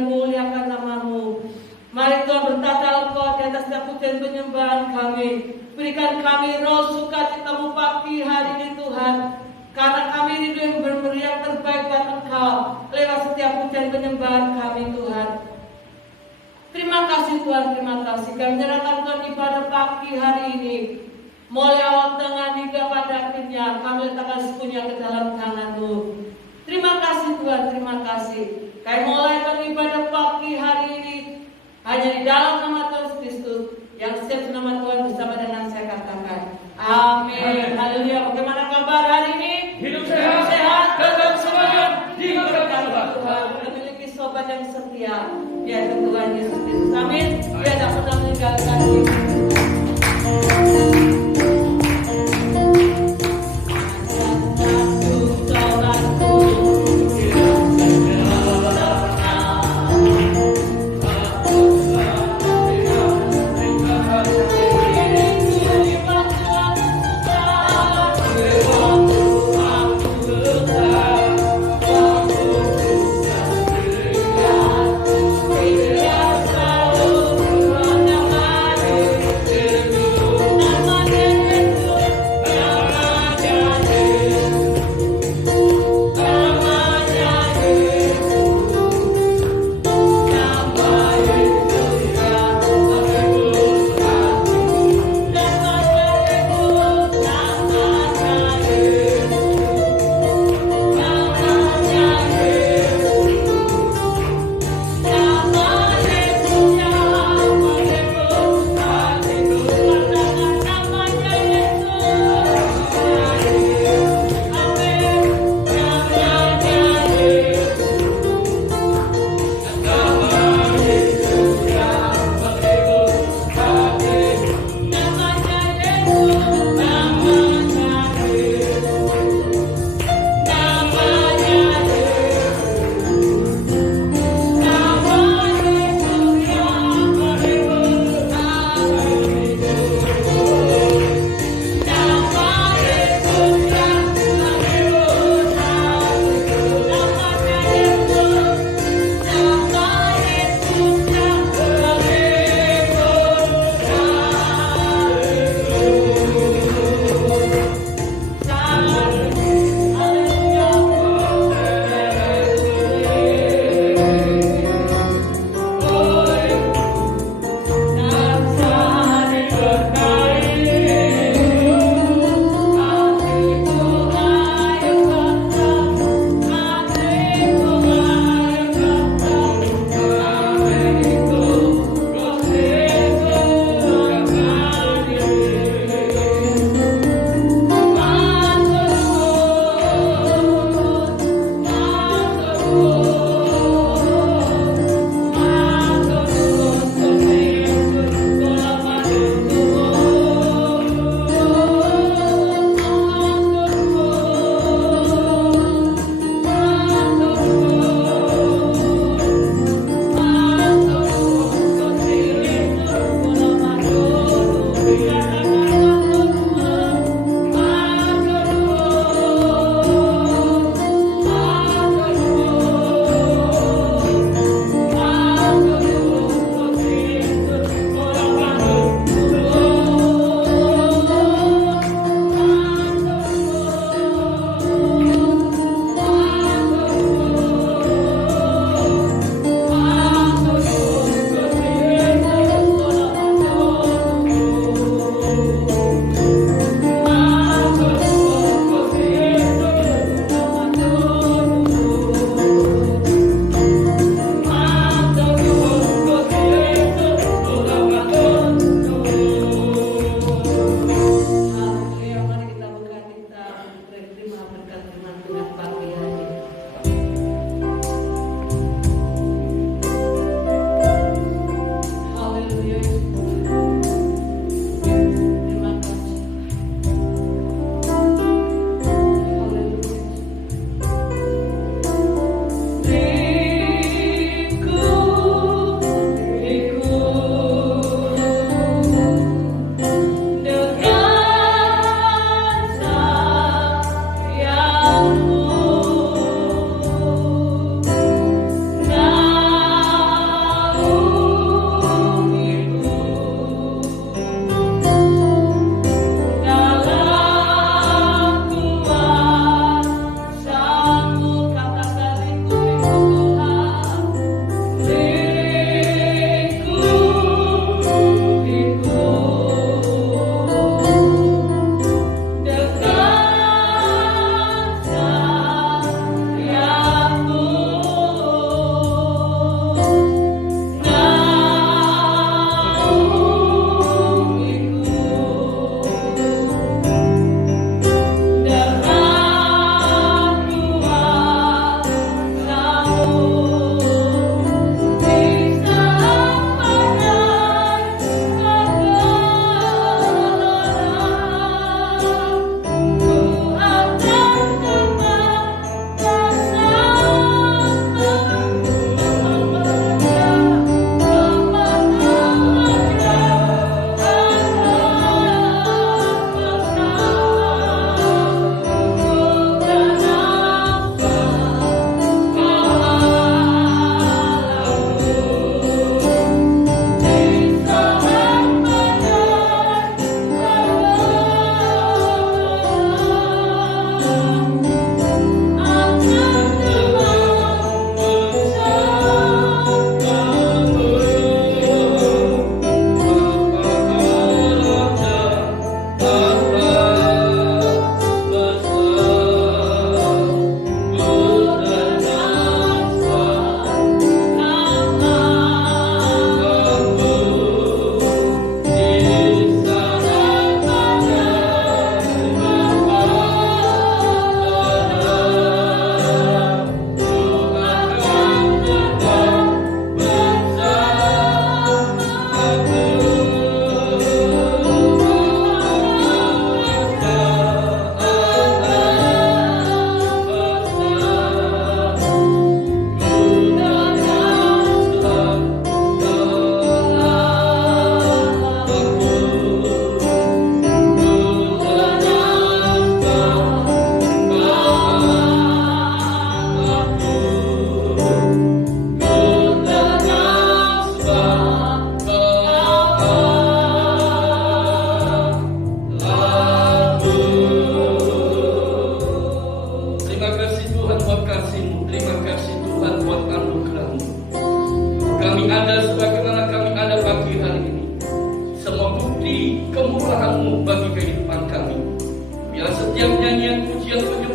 dan memuliakan nama-Mu. Mari Tuhan bertata Engkau di atas setiap pujian penyembahan kami. Berikan kami roh sukacita-Mu pagi hari ini Tuhan. Karena kami rindu yang bermeriah terbaik buat Engkau lewat setiap pujian penyembahan kami Tuhan. Terima kasih Tuhan, terima kasih. Kami menyerahkan Tuhan ibadah pagi hari ini. Mulai awal tengah hingga pada akhirnya kami letakkan sepenuhnya ke dalam tangan-Mu. Terima kasih Tuhan, terima kasih. Kami mulai ibadah pagi hari ini hanya di dalam nama Tuhan Kristus yang setiap nama Tuhan bersama dengan saya katakan amin. Haleluya. Bagaimana kabar hari ini? Hidup sehat, tetap semangat, diberkati Tuhan. Memiliki sobat yang setia, yaitu Tuhan Yesus Kristus. Amin. Dia tak pernah meninggalkan kita.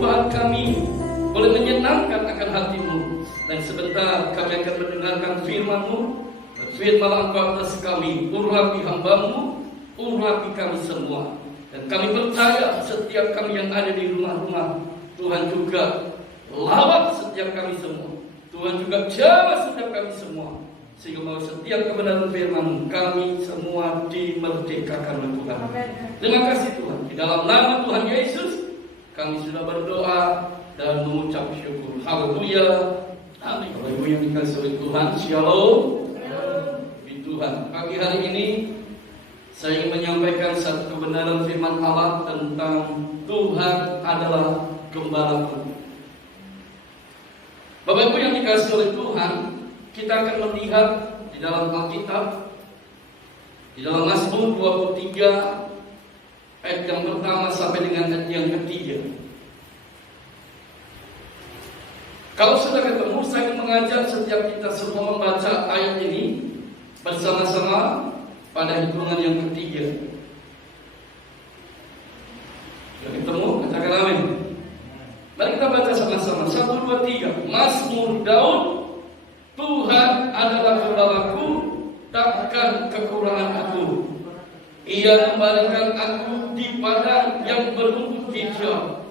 Tuhan kami boleh menyenangkan akan hati-Mu. Dan sebentar kami akan mendengarkan firman-Mu. Firman Engkau atas kami, urapi hamba-Mu, urapi kami semua. Dan kami percaya setiap kami yang ada di rumah-rumah, Tuhan juga lawat setiap kami semua. Tuhan juga jawab setiap kami semua. Sehingga bahwa setiap kebenaran firman kami semua dimerdekakan oleh Tuhan. Terima kasih Tuhan. Di dalam nama Tuhan Yesus kami sudah berdoa dan mengucap syukur. Haleluya. Amin. Bapak Ibu yang dikasihi oleh Tuhan, Shalom. Tuhan, pagi hari ini saya ingin menyampaikan satu kebenaran firman Allah tentang Tuhan adalah gembalaku. Bapak Ibu yang dikasihi oleh Tuhan, kita akan melihat di dalam Alkitab, di dalam Mazmur 23 ayat yang pertama sampai dengan ayat yang ketiga. Kalau sudah ketemu, saya ingin mengajak setiap kita semua membaca ayat ini bersama-sama pada hitungan yang ketiga. Sudah ketemu? Katakan amin. Mari kita baca sama-sama. 1, 2, 3. Mazmur Daud. Tuhan adalah gembalaku, takkan kekurangan aku. Ia membaringkan aku di padang yang berumput hijau.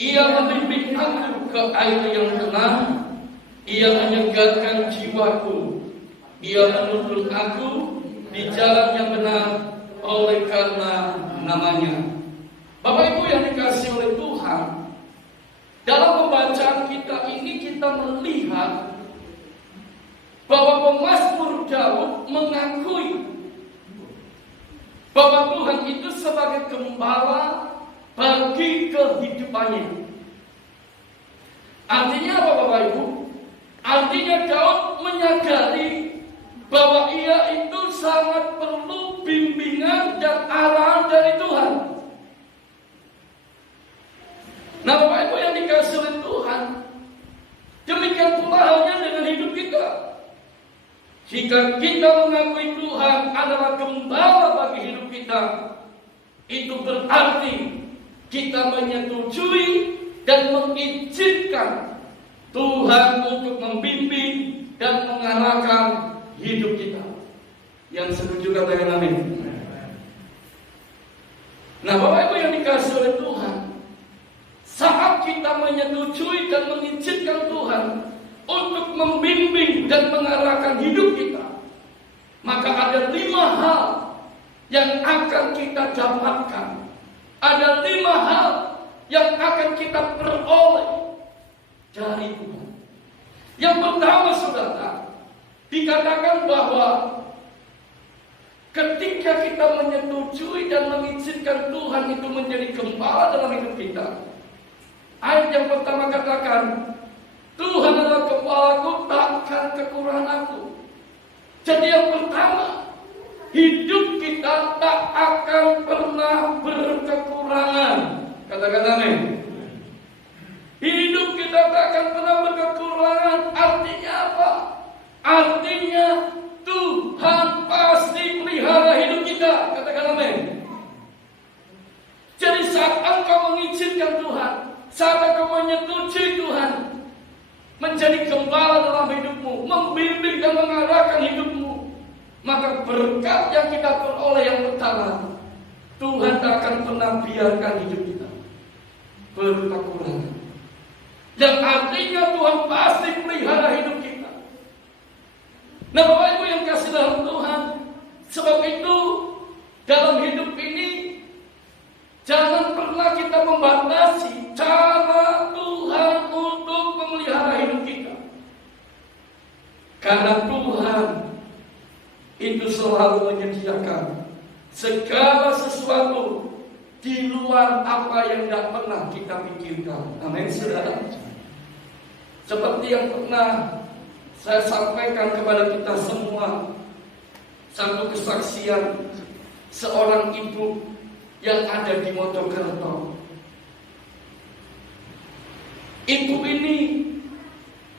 Ia membimbing aku ke air yang tenang. Ia menyegarkan jiwaku. Ia menuntun aku di jalan yang benar oleh karena namanya. Bapak Ibu yang dikasihi oleh Tuhan, dalam pembacaan kita ini kita melihat bahwa pemazmur Daud mengakui bahwa Tuhan itu sebagai gembala bagi kehidupannya. Artinya apa Bapak Ibu? Artinya Daud menyadari bahwa ia itu sangat perlu bimbingan dan arahan dari Tuhan. Nah Bapak Ibu yang dikasihi oleh Tuhan, demikian pula halnya dengan hidup kita. Jika kita mengakui Tuhan adalah gembala bagi hidup kita, itu berarti kita menyetujui dan mengizinkan Tuhan untuk membimbing dan mengarahkan hidup kita. Yang setuju katakan amin. Nah Bapak Ibu yang dikasihi oleh Tuhan, saat kita menyetujui dan mengizinkan Tuhan untuk membimbing dan mengarahkan hidup kita, maka ada 5 hal yang akan kita dapatkan. Ada 5 hal yang akan kita peroleh dari Tuhan. Yang pertama saudara, dikatakan bahwa ketika kita menyetujui dan mengizinkan Tuhan itu menjadi gembala dalam hidup kita, ayat yang pertama katakan, Tuhan adalah gembalaku, takkan kekurangan aku. Jadi yang pertama, hidup kita tak akan pernah berkekurangan. Katakan amin. Hidup kita tak akan pernah berkekurangan. Artinya apa? Artinya Tuhan pasti pelihara hidup kita. Katakan amin. Jadi saat engkau mengizinkan Tuhan, saat engkau menyetujui Tuhan menjadi gembala dalam hidupmu, membimbing dan mengarahkan hidupmu, maka berkat yang kita peroleh yang pertama, Tuhan tak akan pernah biarkan hidup kita berkekurangan. Yang artinya Tuhan pasti pelihara hidup kita. Nah Bapak Ibu yang kasih dalam Tuhan, sebab itu dalam hidup ini jangan pernah kita membatasi cara Tuhan untuk memelihara hidup kita. Karena Tuhan itu selalu menyediakan segala sesuatu di luar apa yang tidak pernah kita pikirkan. Amin saudara. Seperti yang pernah saya sampaikan kepada kita semua, satu kesaksian seorang ibu yang ada di Mojokerto. Ibu ini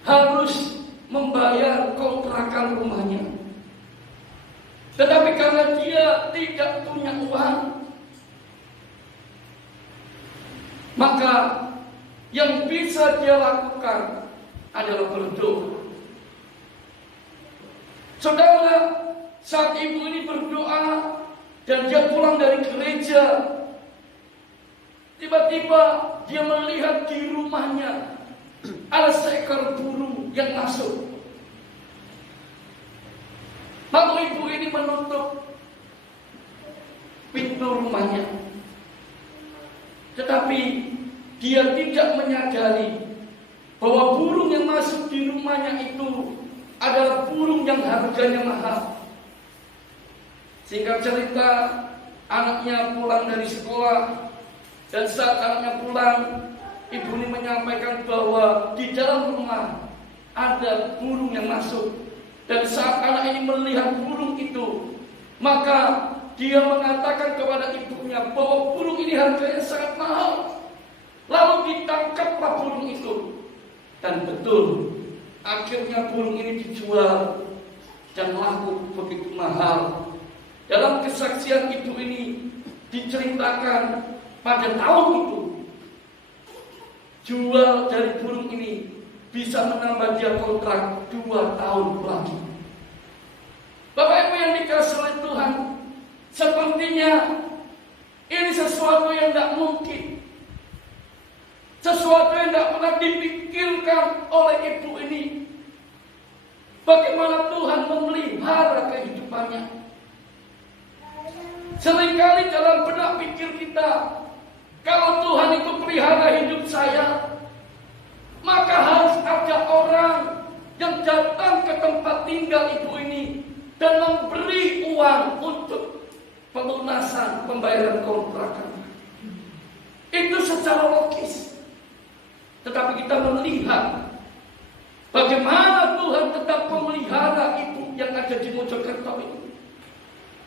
harus membayar kontrakan rumahnya, tetapi karena dia tidak punya uang, maka yang bisa dia lakukan adalah berdoa. Saudara, saat ibu ini berdoa dan dia pulang dari gereja, tiba-tiba dia melihat di rumahnya ada seekor burung yang masuk. Lalu ibu ini menutup pintu rumahnya. Tetapi dia tidak menyadari bahwa burung yang masuk di rumahnya itu adalah burung yang harganya mahal. Singkat cerita, anaknya pulang dari sekolah, dan saat anaknya pulang, ibu ini menyampaikan bahwa di dalam rumah ada burung yang masuk. Dan saat anak ini melihat burung itu, maka dia mengatakan kepada ibunya bahwa burung ini harganya sangat mahal. Lalu ditangkaplah burung itu. Dan betul, akhirnya burung ini dijual dan laku begitu mahal. Dalam kesaksian ibu ini diceritakan pada tahun itu, jual dari burung ini bisa menambah dia kontrak 2 tahun lagi. Bapak Ibu yang dikasihi oleh Tuhan, sepertinya ini sesuatu yang tidak mungkin, sesuatu yang tidak pernah dipikirkan oleh ibu ini. Bagaimana Tuhan memelihara kehidupannya. Seringkali dalam benak pikir kita, kalau Tuhan itu pelihara hidup saya, maka harus ada orang yang datang ke tempat tinggal ibu ini dan memberi uang untuk pelunasan pembayaran kontrakan. Itu secara logis. Tetapi kita melihat bagaimana Tuhan tetap memelihara ibu yang ada di Mojokerto ini.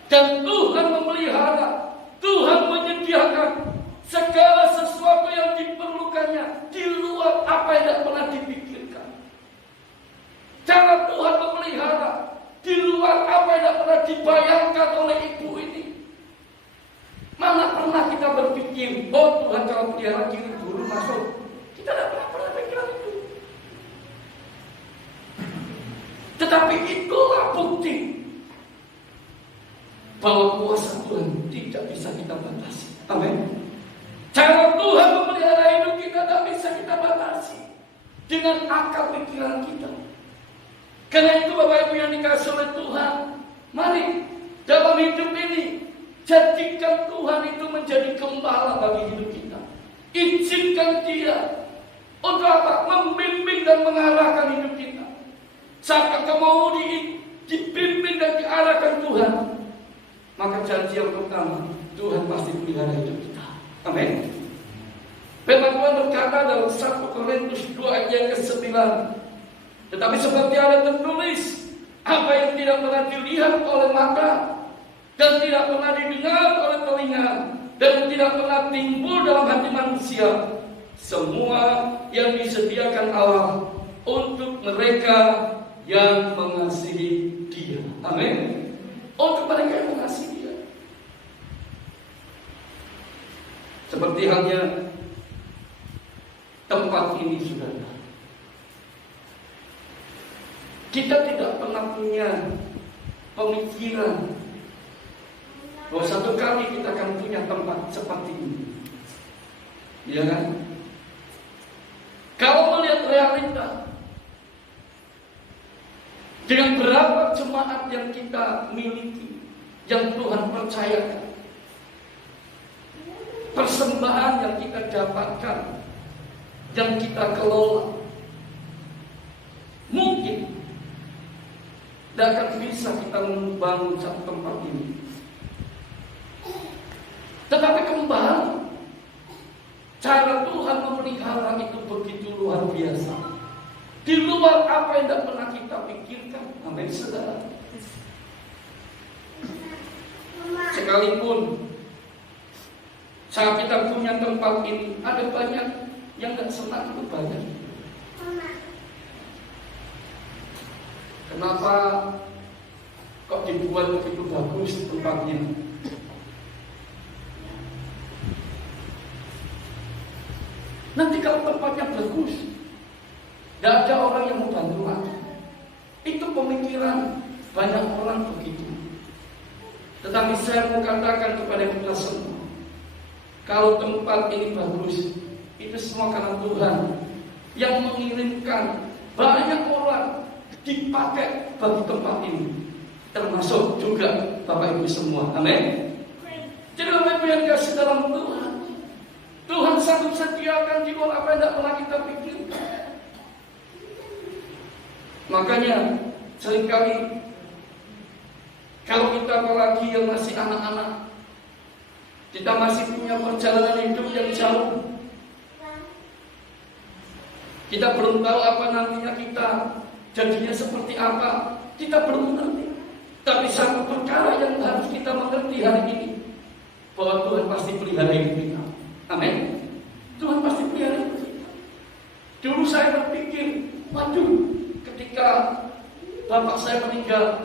Dan Tuhan memelihara, Tuhan menyediakan segala sesuatu yang diperlukannya di luar apa yang tidak pernah dipikirkan. Cara Tuhan memelihara di luar apa yang tidak pernah dibayangkan oleh ibu ini. Mana pernah kita berpikir, oh Tuhan kalau pelihara kiri burung masuk. Kita tidak pernah pikiran itu. Tetapi itulah bukti bahwa kuasa Tuhan tidak bisa kita batasi. Amin. Cara Tuhan memelihara hidup kita tidak bisa kita batasi dengan akal pikiran kita. Karena itu Bapak Ibu yang dikasihi oleh Tuhan, mari dalam hidup ini jadikan Tuhan itu menjadi gembala bagi hidup kita. Izinkan Dia untuk apa? Membimbing dan mengarahkan hidup kita. Saat kita mau dibimbing dan diarahkan Tuhan, maka janji yang pertama, Tuhan pasti pelihara hidup kita. Amin. Firman Tuhan berkata dalam 1 Korintus 2 ayat yang ke-9, tetapi seperti ada tertulis, apa yang tidak pernah dilihat oleh mata, dan tidak pernah didengar oleh telinga, dan tidak pernah timbul dalam hati manusia, semua yang disediakan Allah untuk mereka yang mengasihi Dia. Amin. Untuk mereka yang mengasihi Dia. Seperti halnya tempat ini, saudara. Kita tidak pernah punya pemikiran bahwa satu kali kita akan punya tempat seperti ini. Ya kan? Kalau melihat realita, dengan berapa jemaat yang kita miliki, yang Tuhan percayakan, persembahan yang kita dapatkan, yang kita kelola, mungkin tidak akan bisa kita membangun satu tempat ini. Tetapi kembali, cara Tuhan memelihara itu begitu luar biasa. Di luar apa yang tidak pernah kita pikirkan. Amin, saudara. Sekalipun saat kita punya tempat ini, ada banyak yang tidak senang, itu banyak. Kenapa kok dibuat begitu bagus tempatnya? Nanti kalau tempatnya bagus, tidak ada orang yang mau bantu lagi. Itu pemikiran banyak orang begitu. Tetapi saya mau katakan kepada kita semua, kalau tempat ini bagus, itu semua karena Tuhan yang mengirimkan banyak orang dipakai bagi tempat ini, termasuk juga Bapak Ibu semua. Amin. Jadi Bapak Ibu yang dikasih dalam Tuhan, Tuhan sanggup sediakan di luar apa yang tidak pernah kita pikirkan. Makanya seringkali kalau kita apalagi yang masih anak-anak, kita masih punya perjalanan hidup yang jauh, kita belum tahu apa nantinya kita jadinya seperti apa, kita belum mengerti. Tapi satu perkara yang harus kita mengerti hari ini, bahwa Tuhan pasti pelihara hidup kita. Amin. Tuhan pasti pelihara hidup kita. Dulu saya berpikir, waduh, ketika bapak saya meninggal,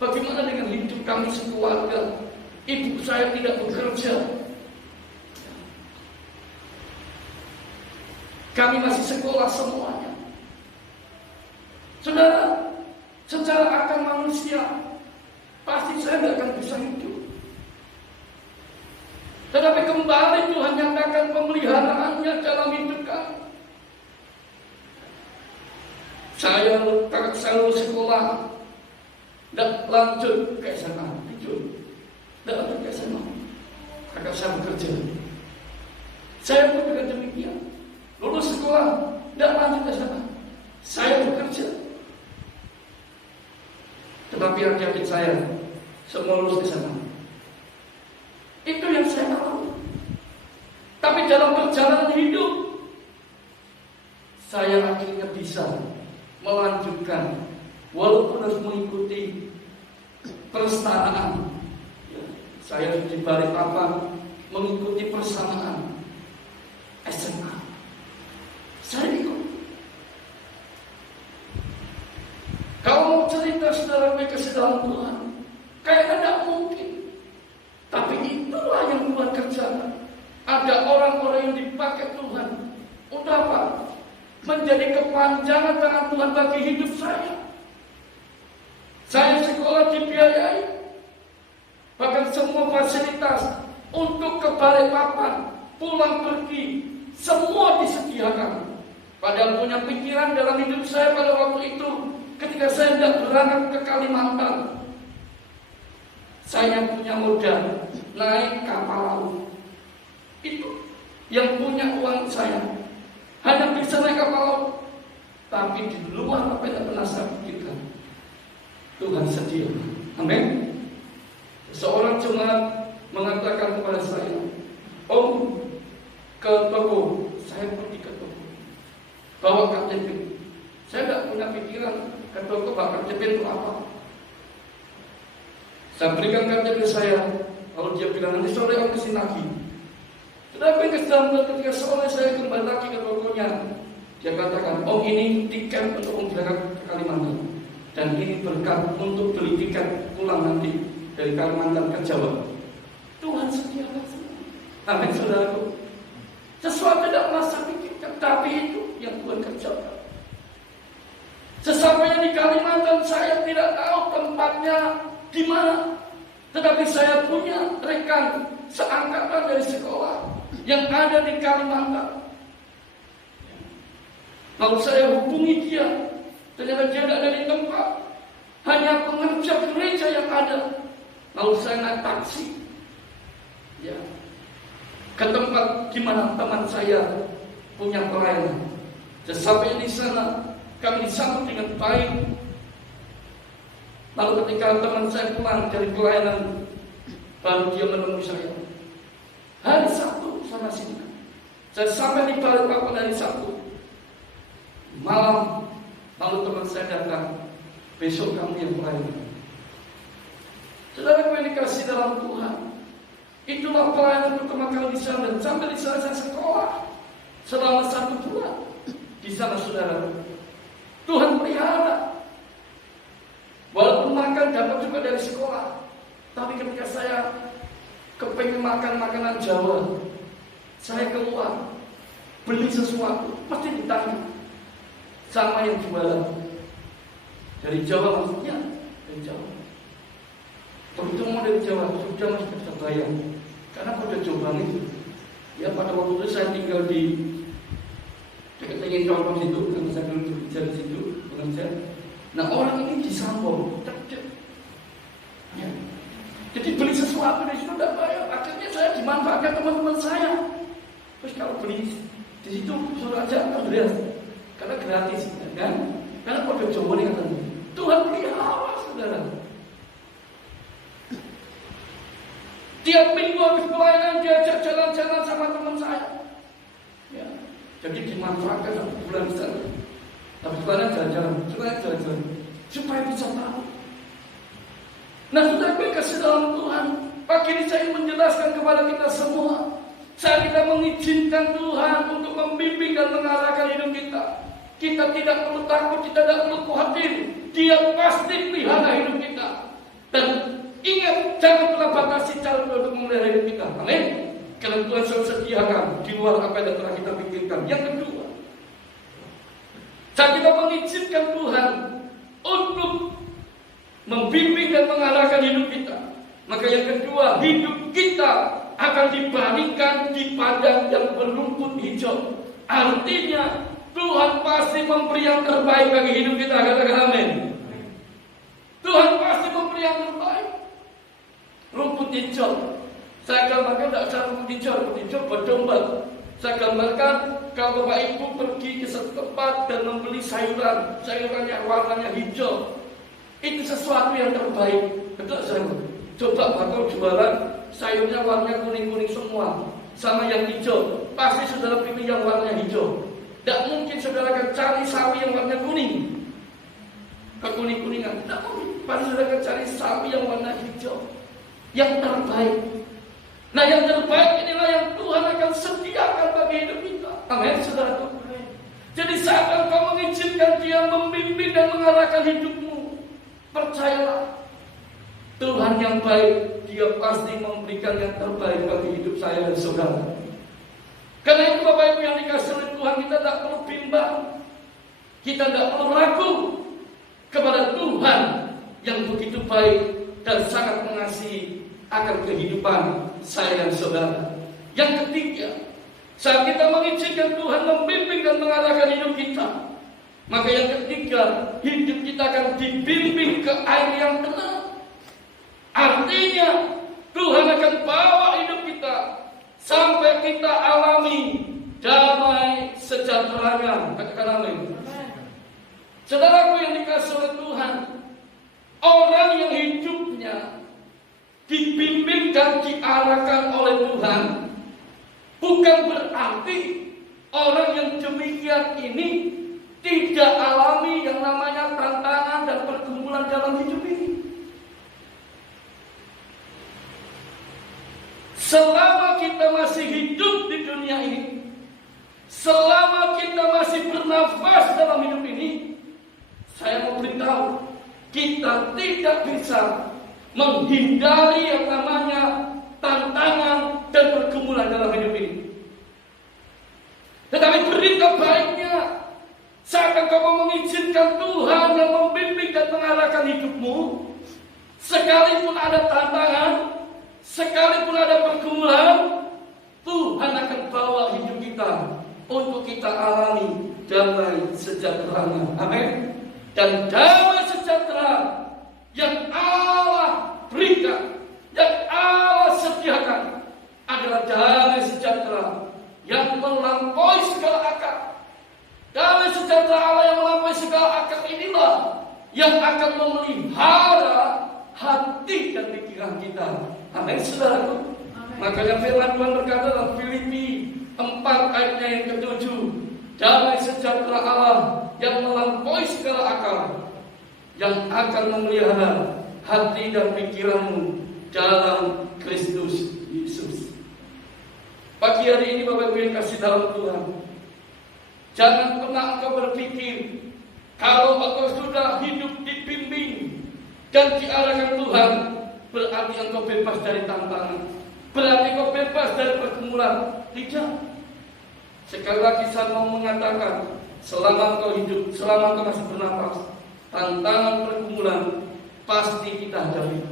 bagaimana dengan hidup kami sekeluarga? Ibu saya tidak bekerja, kami masih sekolah semuanya. Saudara, secara akal manusia pasti saya tidak akan bisa hidup. Tetapi kembali Tuhan nyatakan pemeliharaannya dalam hidup kami. Saya lulus sekolah, tidak lanjut ke SMA, tidak lanjut ke SMA. Kakak saya bekerja. Saya pun juga demikian. Lulus sekolah, tidak lanjut ke SMA. Saya bekerja. Tetapi adik-adik saya semua lulus ke SMA. Itu yang saya tahu. Tapi dalam perjalanan hidup, saya akhirnya bisa melanjutkan, walaupun harus mengikuti persamaan. Saya di Balikpapan mengikuti persamaan SMA. Saya ikut. Kalau mau cerita saudara mereka dalam Tuhan, kayaknya tidak mungkin. Tapi itulah yang Tuhan kerjakan. Ada orang-orang yang dipakai Tuhan untuk apa? Menjadi kepanjangan tangan Tuhan bagi hidup saya. Saya sekolah dibiayai, bahkan semua fasilitas untuk ke Balikpapan, pulang pergi, semua disediakan. Padahal punya pikiran dalam hidup saya pada waktu itu, ketika saya tidak berangkat ke Kalimantan, saya punya modal naik kapal laut. Itu yang punya uang saya. Hanya bisa naik kapal laut. Tapi di luar apa yang pernah saya pikirkan, Tuhan sedia. Amin. Seorang jemaat mengatakan kepada saya, "Om, ke toko." Saya pergi ke toko, bawa KTP. Saya tidak punya pikiran ke toko bawa KTP itu apa. Saya berikan KTP saya. Kalau dia bilang nanti sore aku kesini lagi. Tetapi ketika sore saya kembali lagi ke tokonya, dia katakan, "Oh, ini tiket untuk berangkat ke Kalimantan, dan ini berkat untuk beli tiket pulang nanti dari Kalimantan ke Jawa." Tuhan sediakan semua. Amin, saudaraku. Sesuatu tidak merasa pikirkan, tapi itu yang Tuhan kerjakan. Sesampainya di Kalimantan, saya tidak tahu tempatnya di mana. Tetapi saya punya rekan seangkatan dari sekolah yang ada di Kalimantan. Lalu saya hubungi dia. Ternyata dia tidak ada di tempat, hanya pengerja gereja yang ada. Lalu saya naik taksi, ya, ke tempat di mana teman saya punya pelayanan. Sesampai di sana, kami disambut dengan baik. Lalu ketika teman saya pulang dari pelayanan, baru dia menemui saya. Hari Sabtu sama sini. Saya sampai di Balikpapan hari Sabtu malam. Lalu teman saya datang, "Besok kamu yang pelayanan." Saudara yang dikasih dalam Tuhan, itulah pelayanan pertama kali di sana. Dan sampai di sana saya sekolah selama 1 bulan. Di sana saudara, Tuhan pelihara. Walaupun makan dapat juga dari sekolah, tapi ketika saya kepengen makan makanan Jawa, saya keluar. beli sesuatu, pasti ditanya sama yang jualan. Dari Jawa maksudnya, dari Jawa. Begitu mau dari Jawa, sudah masih bisa bayar. Karena pada Jombang itu, ya pada waktu itu saya tinggal di dekat Tengin Contoh situ, karena saya dulu bekerja di situ, bekerja. Nah orang ini disambung, ya. Jadi beli sesuatu dari situ tidak bayar. Akhirnya saya dimanfaatkan teman-teman saya. Terus kalau beli di situ suruh aja Andreas, karena gratis, kan? Karena pada Jawa ini katanya, Tuhan pelihara, saudara. Tiap minggu habis pelayanan diajak jalan-jalan sama teman saya. Ya, jadi dimanfaatkan 1 bulan sekali. Habis pelayanan jalan-jalan, supaya bisa tahu. Nah, sudah kasih dalam Tuhan. Pagi ini saya menjelaskan kepada kita semua. Saat kita mengizinkan Tuhan untuk membimbing dan mengarahkan hidup kita, kita tidak perlu takut, kita tidak perlu khawatir. Dia pasti pelihara hidup kita. Dan ingat, jangan pernah batasi cara untuk memelihara hidup kita. Amin. Karena Tuhan selalu sediakan di luar apa yang telah kita pikirkan. Yang kedua, saat kita mengizinkan Tuhan untuk membimbing dan mengarahkan hidup kita, maka yang kedua, hidup kita akan dibandingkan di padang yang berrumput hijau. Artinya Tuhan pasti memberi yang terbaik bagi hidup kita. Katakan amin. Tuhan pasti memberi yang terbaik. Rumput hijau, saya gambarkan tidak usah rumput hijau berdomba. Saya gambarkan kalau Bapak Ibu pergi ke satu tempat dan membeli sayurannya warnanya hijau, itu sesuatu yang terbaik. Betul saya. Coba bakal jualan sayurnya warnanya kuning-kuning semua, sama yang hijau, pasti saudara pilih yang warnanya hijau. Tidak mungkin saudara akan cari sawi yang warna kuning, kekuning-kuningan. Tidak mungkin. Pasti saudara akan cari sawi yang warna hijau, yang terbaik. Nah, yang terbaik inilah yang Tuhan akan sediakan bagi hidup kita. Amin, saudara. Jadi saat engkau mengizinkan Dia membimbing dan mengarahkan hidupmu, percayalah, Tuhan yang baik, Dia pasti memberikan yang terbaik bagi hidup saya dan saudara. Karena itu Bapak Ibu yang dikasihi oleh Tuhan, kita tidak perlu bimbang, kita tidak perlu ragu kepada Tuhan yang begitu baik dan sangat mengasihi akan kehidupan saya dan saudara. Yang ketiga, saat kita mengizinkan Tuhan membimbing dan mengarahkan hidup kita, maka yang ketiga, hidup kita akan dibimbing ke air yang tenang. Artinya Tuhan akan bawa hidup kita sampai kita alami damai sejahteranya. Katakan amin. Saudaraku yang dikasihi oleh Tuhan, orang yang hidupnya dibimbing dan diarahkan oleh Tuhan, bukan berarti orang yang demikian ini tidak alami yang namanya tantangan dan pergumulan dalam hidup ini. Selama kita masih hidup di dunia ini, selama kita masih bernafas dalam hidup ini, saya mau beritahu, kita tidak bisa menghindari yang namanya tantangan dan pergumulan dalam hidup ini. Tetapi berita baiknya, saat engkau mengizinkan Tuhan yang membimbing dan mengarahkan hidupmu, sekalipun ada tantangan, sekalipun ada pergumulan, Tuhan akan bawa hidup kita untuk kita alami damai sejahteranya. Amin. Dan damai sejahtera yang Allah berikan, yang Allah sediakan, adalah damai sejahtera yang melampaui segala akal. Damai sejahtera Allah yang melampaui segala akal inilah yang akan memelihara hati dan pikiran kita. Amin, saudaraku. Makanya firman Tuhan berkata dalam Filipi 4 ayatnya yang ke-7, damai sejahtera Allah yang melampaui segala akal, yang akan memelihara hati dan pikiranmu dalam Kristus Yesus. Pagi hari ini Bapak Ibu yang kasih dalam Tuhan, jangan pernah engkau berpikir kalau engkau sudah hidup dibimbing dan diarahkan Tuhan, berarti engkau bebas dari tantangan, berarti engkau bebas dari pergumulan. Tidak. Sekali lagi saya mau mengatakan, selama engkau hidup, selama engkau masih bernapas, tantangan pergumulan pasti kita hadapi.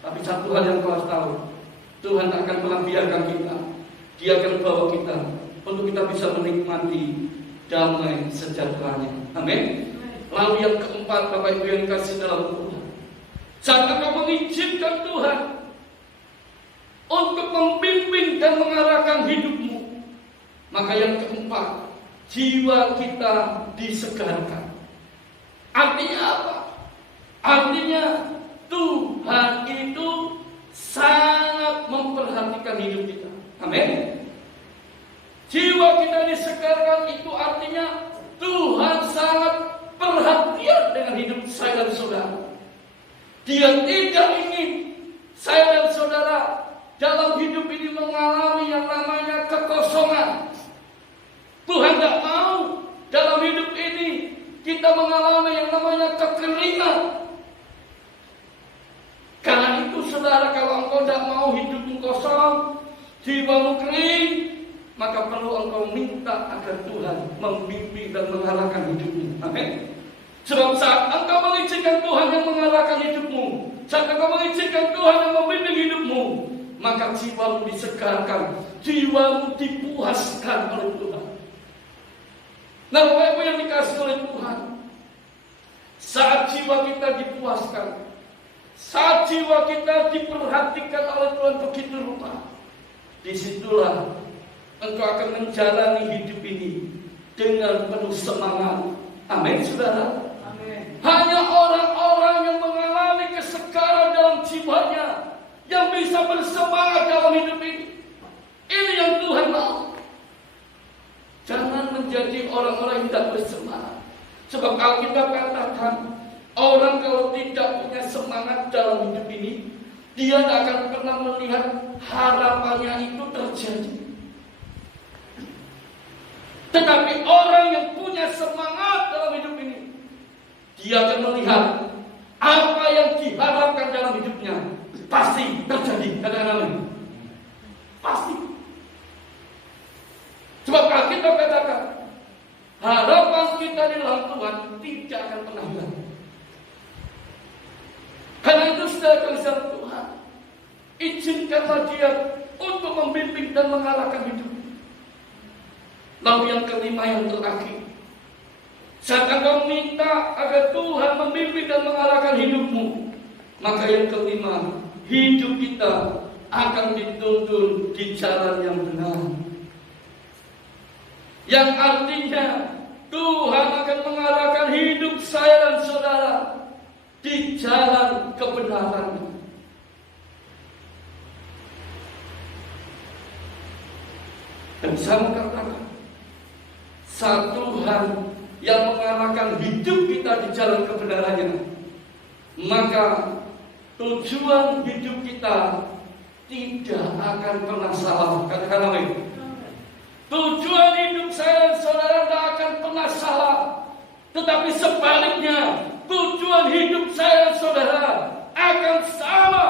Tapi satu hal yang kau harus tahu, Tuhan akan membiarkan kita. Dia akan bawa kita untuk kita bisa menikmati damai sejahteranya. Amin. Lalu yang keempat, Bapak Ibu yang dikasihi dalam Tuhan, saat engkau mengizinkan Tuhan untuk membimbing dan mengarahkan hidupmu, maka yang keempat, jiwa kita disegarkan. Artinya apa? Artinya Tuhan itu sangat memperhatikan hidup kita. Amin. Jiwa kita disegarkan itu artinya Tuhan sangat perhatian dengan hidup saya dan saudara. Dia tidak ingin saya dan saudara dalam hidup ini mengalami yang namanya kekosongan. Tuhan tidak mau dalam hidup ini kita mengalami yang namanya kekeringan. Karena itu saudara, kalau engkau tidak mau hidupmu kosong, jiwamu kering, maka perlu engkau minta agar Tuhan membimbing dan mengarahkan hidupmu. Amin. Sebab saat engkau mengizinkan Tuhan yang mengarahkan hidupmu, saat engkau mengizinkan Tuhan yang membimbing hidupmu, maka jiwamu disegarkan, jiwamu dipuaskan oleh Tuhan. Nah, Bapak Ibu yang dikasihi oleh Tuhan, saat jiwa kita dipuaskan, saat jiwa kita diperhatikan oleh Tuhan begitu rupa, disitulah engkau akan menjalani hidup ini dengan penuh semangat. Amin, saudara. Amin. Hanya orang-orang yang mengalami kesegaran dalam jiwanya yang bisa bersemangat dalam hidup ini. Ini yang Tuhan mau. Jangan menjadi orang-orang yang tidak bersemangat. Sebab Alkitab katakan, orang kalau tidak punya semangat dalam hidup ini, dia tidak akan pernah melihat harapannya itu terjadi. Tetapi orang yang punya semangat dalam hidup ini, dia akan melihat apa yang diharapkan dalam hidupnya pasti terjadi. Katakan pasti. Sebab Alkitab katakan, harapan kita di dalam Tuhan tidak akan pernah hilang. Karena itu saudara kasih Tuhan, izinkanlah Dia untuk membimbing dan mengarahkan hidup. Lalu yang kelima, yang terakhir, saat engkau minta agar Tuhan membimbing dan mengarahkan hidupmu, maka yang kelima, hidup kita akan dituntun di jalan yang benar. Yang artinya Tuhan akan mengarahkan hidup saya dan saudara di jalan kebenaran. Dan saya mengatakan, saat Tuhan yang mengarahkan hidup kita di jalan kebenarannya, maka tujuan hidup kita tidak akan pernah salah. Katakan amin. Tujuan hidup saya dan saudara tidak akan pernah salah. Tetapi sebaliknya, tujuan hidup saya dan saudara akan sama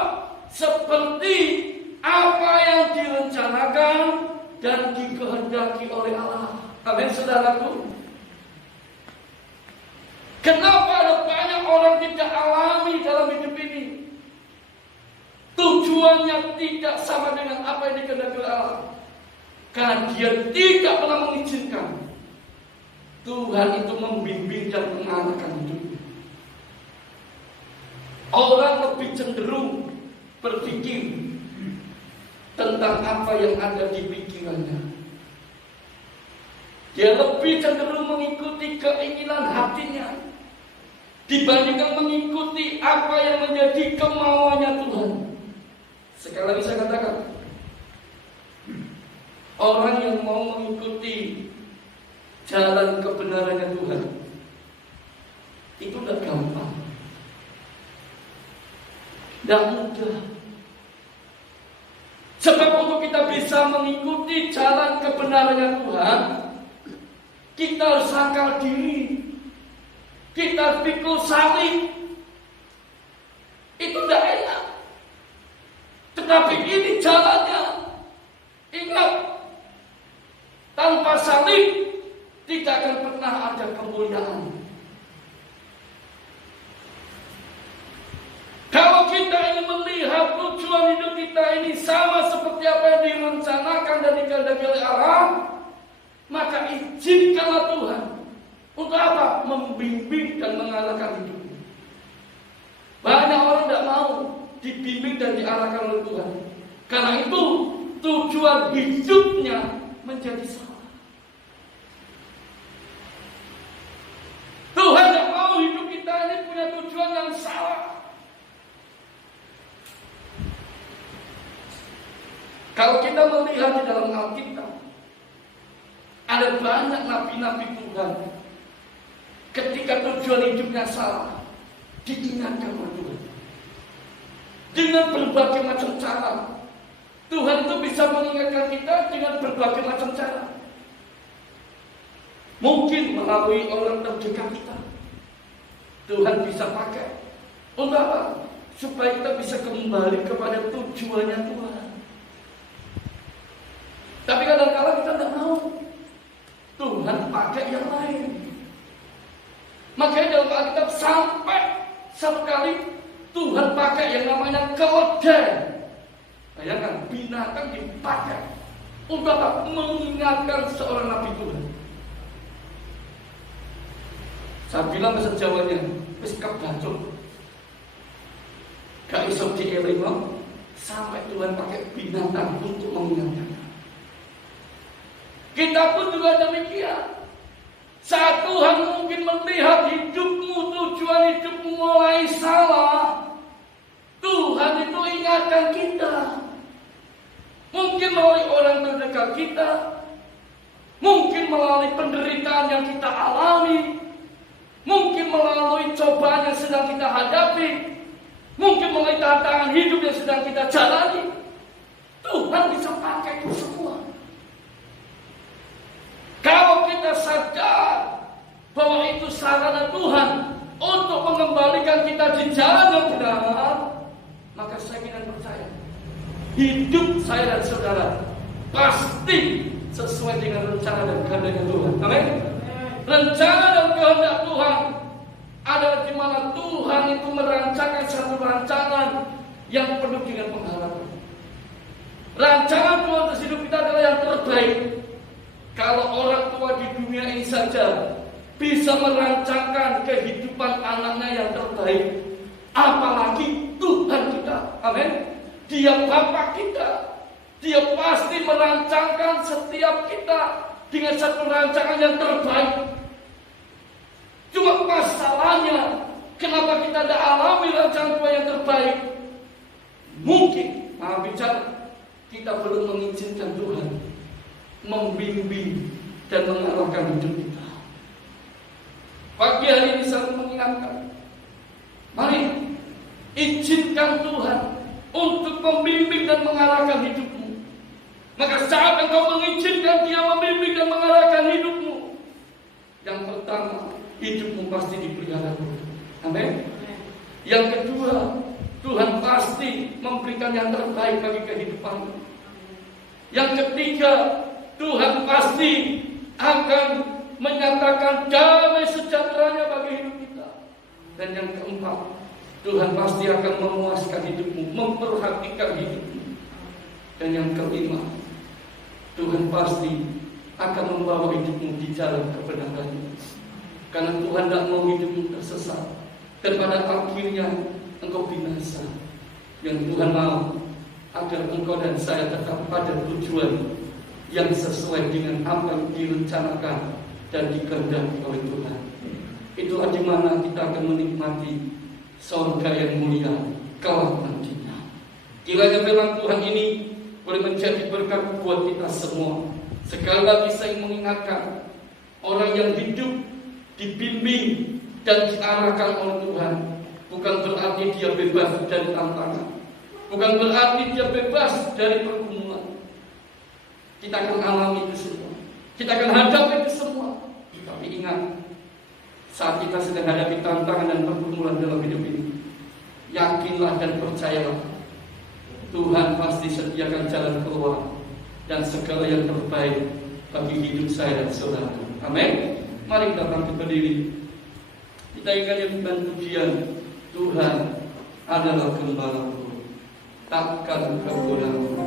seperti apa yang direncanakan dan dikehendaki oleh Allah. Amin, saudaraku. Kenapa ada banyak orang tidak alami dalam hidup ini? Tujuannya tidak sama dengan apa yang dikehendaki oleh Allah. Karena dia tidak pernah mengizinkan Tuhan itu membimbing dan mengarahkan hidupnya. Orang lebih cenderung berpikir tentang apa yang ada di pikirannya. Dia lebih cenderung mengikuti keinginan hatinya dibandingkan mengikuti apa yang menjadi kemauannya Tuhan. Sekali lagi saya katakan, orang yang mau mengikuti jalan kebenarannya Tuhan itu tidak gampang, tidak mudah. Sebab untuk kita bisa mengikuti jalan kebenarannya Tuhan, kita harus sakal diri, kita harus pikul salib. Itu tidak enak, tetapi ini jalannya. Ingat, tanpa salib, tidak akan pernah ada kemuliaan. Kalau kita ingin melihat tujuan hidup kita ini sama seperti apa yang direncanakan dan dikehendaki oleh Allah, maka izinkanlah Tuhan. Untuk apa? Membimbing dan mengarahkan hidupnya. Banyak orang tidak mau dibimbing dan diarahkan oleh Tuhan. Karena itu tujuan hidupnya menjadi salah. Tuhan tidak mau hidup kita ini punya tujuan yang salah. Kalau kita melihat di dalam Alkitab, ada banyak nabi-nabi Tuhan. Ketika tujuan hidupnya salah, diingatkan oleh Tuhan. Dengan berbagai macam cara. Tuhan itu bisa mengingatkan kita dengan berbagai macam cara. Mungkin melalui orang terdekat kita. Tuhan bisa pakai. Untuk apa? Supaya kita bisa kembali kepada tujuannya Tuhan. Tapi kadang-kadang kita tidak mau. Tuhan pakai yang lain. Makanya dalam Alkitab sampai sekali Tuhan pakai yang namanya keledai. Bayangkan, binatang dipakai untuk apa? Mengingatkan seorang nabi Tuhan. Saya bilang bahasa Jawanya, wis kebacok. Gak iso dieling sampai Tuhan pakai binatang untuk mengingatkan. Kita pun juga demikian. Saat Tuhan mungkin melihat hidupmu, tujuan hidupmu mulai salah, Tuhan itu ingatkan kita. Mungkin melalui orang terdekat kita, mungkin melalui penderitaan yang kita alami, mungkin melalui cobaan yang sedang kita hadapi, mungkin melalui tantangan hidup yang sedang kita jalani. Tuhan bisa pakai itu semua. Kalau kita sadar bahwa itu sarana Tuhan untuk mengembalikan kita di jalan yang benar, maka saya ingin percaya hidup saya dan saudara pasti sesuai dengan rencana dan kehendak Tuhan. Amin. Rencana dan kehendak Tuhan adalah di mana Tuhan itu merancangkan satu rancangan yang penuh dengan pengharapan. Rancangan Tuhan atas hidup kita adalah yang terbaik. Kalau orang tua di dunia ini saja bisa merancangkan kehidupan anaknya yang terbaik, apalagi Tuhan kita. Amin. Dia Bapa kita. Dia pasti merancangkan setiap kita dengan satu rancangan yang terbaik. Cuma masalahnya, kenapa kita tidak alami rancangan Tuhan yang terbaik? Mungkin, bicara, kita belum mengizinkan Tuhan membimbing dan mengarahkan hidup kita. Pagi hari ini saya mengingatkan, mari izinkan Tuhan untuk membimbing dan mengarahkan hidupmu. Maka saat engkau mengizinkan Dia membimbing dan mengarahkan hidupmu, yang pertama, hidupmu pasti dipelihara Tuhan. Amin. Yang kedua, Tuhan pasti memberikan yang terbaik bagi kehidupanmu. Yang ketiga, Tuhan pasti akan menyatakan damai sejahteranya bagi hidup kita. Dan yang keempat, Tuhan pasti akan memuaskan hidupmu, memperhatikan hidupmu. Dan yang kelima, Tuhan pasti akan membawa hidupmu di jalan kebenaran. Karena Tuhan tidak mau hidupmu tersesat dan pada akhirnya engkau binasa. Yang Tuhan mau agar engkau dan saya tetap pada tujuan yang sesuai dengan apa yang direncanakan dan dikehendaki oleh Tuhan. Itulah di mana kita akan menikmati surga yang mulia kelak nantinya. Kiranya firman Tuhan ini boleh menjadi berkat buat kita semua. Sekali lagi saya mengingatkan, orang yang hidup dibimbing dan diarahkan oleh Tuhan bukan berarti dia bebas dari tantangan, bukan berarti dia bebas dari pergumulan. Kita akan alami itu semua, kita akan hadapi itu semua. Tapi ingat, saat kita sedang hadapi tantangan dan pergumulan dalam hidup ini, yakinlah dan percayalah, Tuhan pasti sediakan jalan keluar dan segala yang terbaik bagi hidup saya dan saudara. Amin. Mari kita bangkit berdiri. Kita ingat yang pujian, Tuhan adalah gembalaku, takkan kekurangan.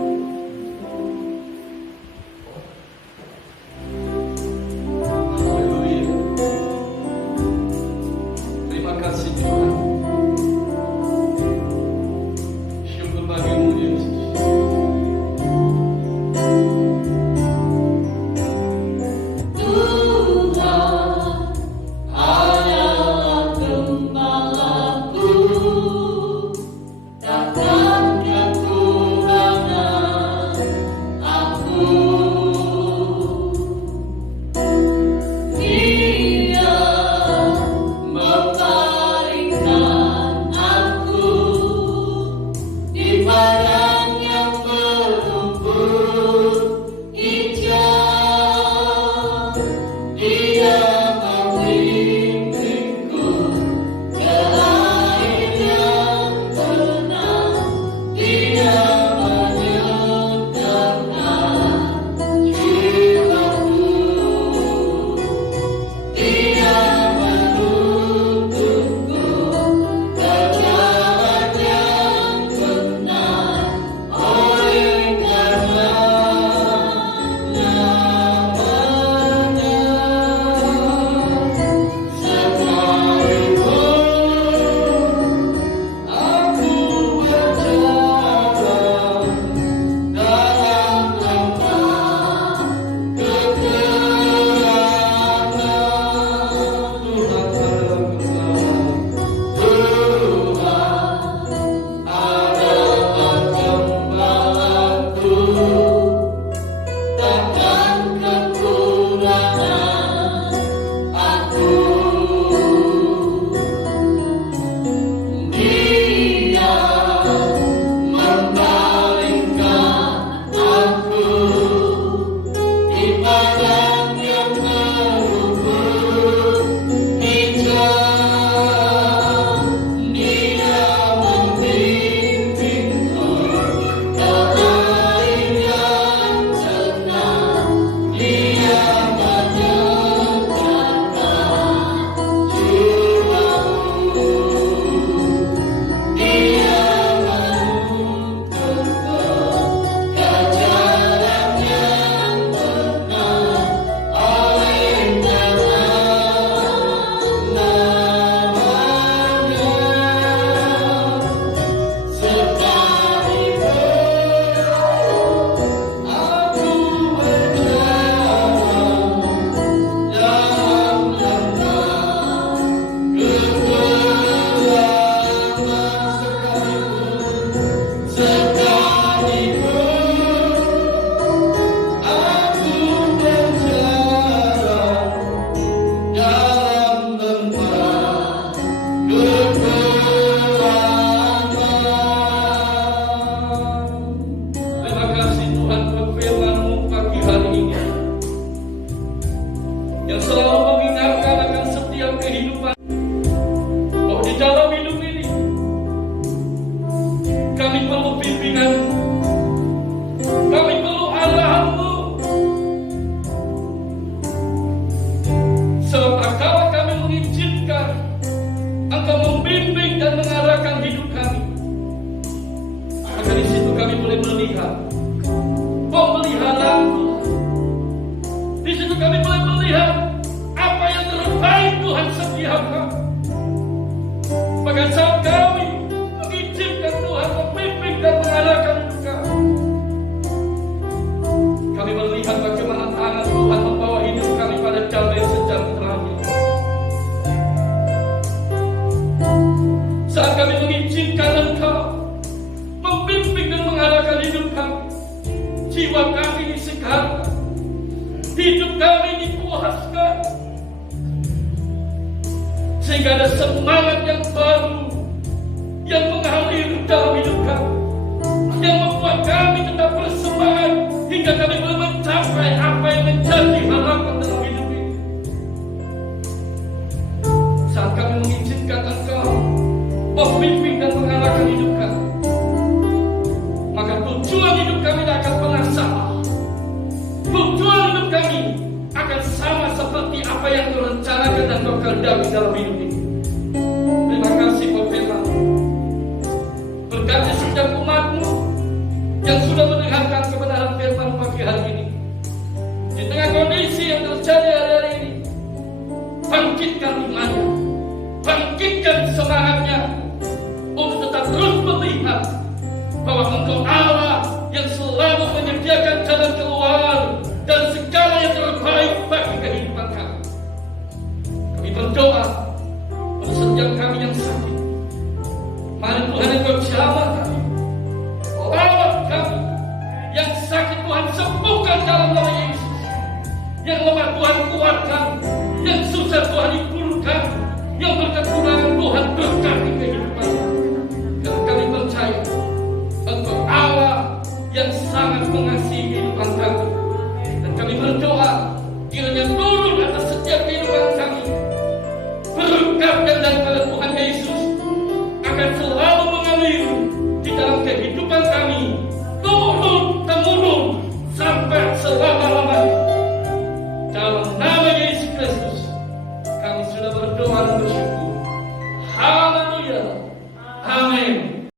Haleluya. Terima kasih Tuhan. Syukur bagimu Yesus. Sehingga ada semangat yang baru yang mengalir dalam hidup kami, yang membuat kami tetap bersemangat hingga kami belum mencapai apa yang menjadi harapan dalam hidup ini. Saat kami mengizinkan Engkau memimpin dan mengarahkan hidup kami, maka tujuan hidup kami tidak akan pernah salah. Tujuan hidup kami apa yang Kau rencanakan dan Kau kehendaki dalam hidup ini. Terima kasih buat firman. Berkati setiap umat-Mu yang sudah mendengarkan kebenaran firman pagi hari ini. Di tengah kondisi yang terjadi hari-hari ini, bangkitkan imannya, bangkitkan semangatnya untuk tetap terus melihat bahwa Engkau Allah yang selalu menyediakan jalan keluar dan segala yang terbaik bagi kehidupan kami. Kami berdoa untuk setiap kami yang sakit. Mari Tuhan Engkau jamah kami, rawat kami. Yang sakit Tuhan sembuhkan dalam nama Yesus. Yang lemah Tuhan kuatkan, yang susah Tuhan hiburkan, yang berkekurangan Tuhan berkati kehidupan. Karena kami percaya Engkau Allah yang sangat mengasihi kehidupan kami. Dan kami berdoa kiranya turun atas setiap kehidupan kami berkat dan daripada Tuhan Yesus akan selalu mengalir di dalam kehidupan